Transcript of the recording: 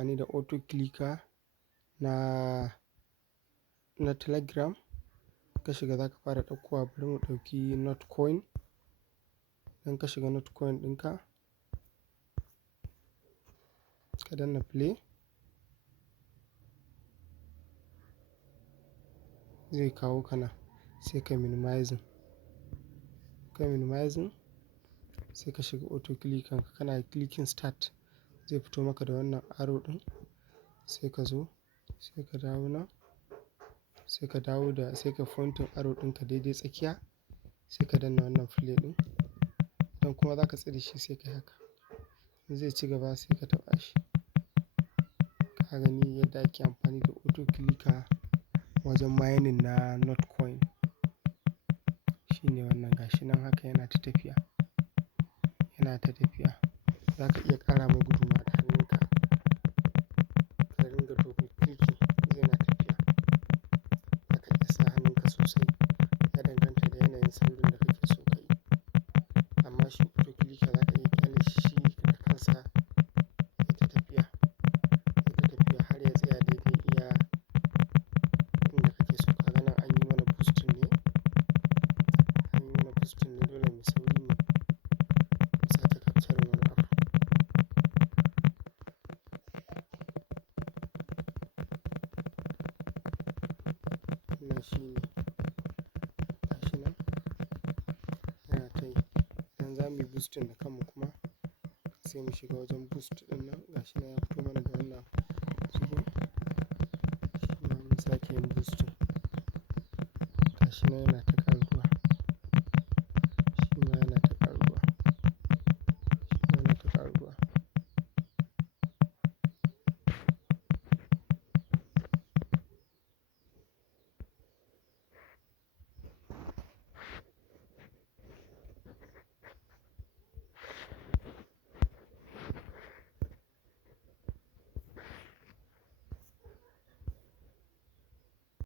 amfani da auto clicker na Telegram. Ka shiga za ka fara ɗaukowa, bari mu ɗauki Notcoin. Idan ka shiga Notcoin ɗinka, ka danna play, zai kawo ka nan, sai ka minimizing. Sai ka shiga auto clicker ka, kana clicking start zai fito maka da wannan arrow ɗin. Sai ka zo, sai ka dawo nan, sai ka pointing arrow ɗinka daidai tsakiya, sai ka danna wannan play ɗin. Idan kuma za ka tsare shi sai ka yi haka, zai ci gaba sai ka taɓa shi. Ka gani yadda ake amfani da auto clicker wajen mining na Notcoin. Shine wannan gashi nan haka yana ta tafiya. Za ka iya ƙara mai gudu ma da hannunka, ka ringa double clicking zai na tafiya. Za ka iya sa hannunka sosai, ya danganta da yanayin saurin da kake so ka yi. Amma shi auto clicker za ka iya ƙyale shi da kansa ya ta tafiya har ya tsaya daidai iya inda kake so. Ka ga nan an yi mana boosting ne, dole mu sauri mu sake capturing wani abu. Wannan shi ne, gashi nan yana ta yi. Idan za mu yi boosting da kanmu kuma sai mu shiga wajen boost ɗin nan, gashi nan ya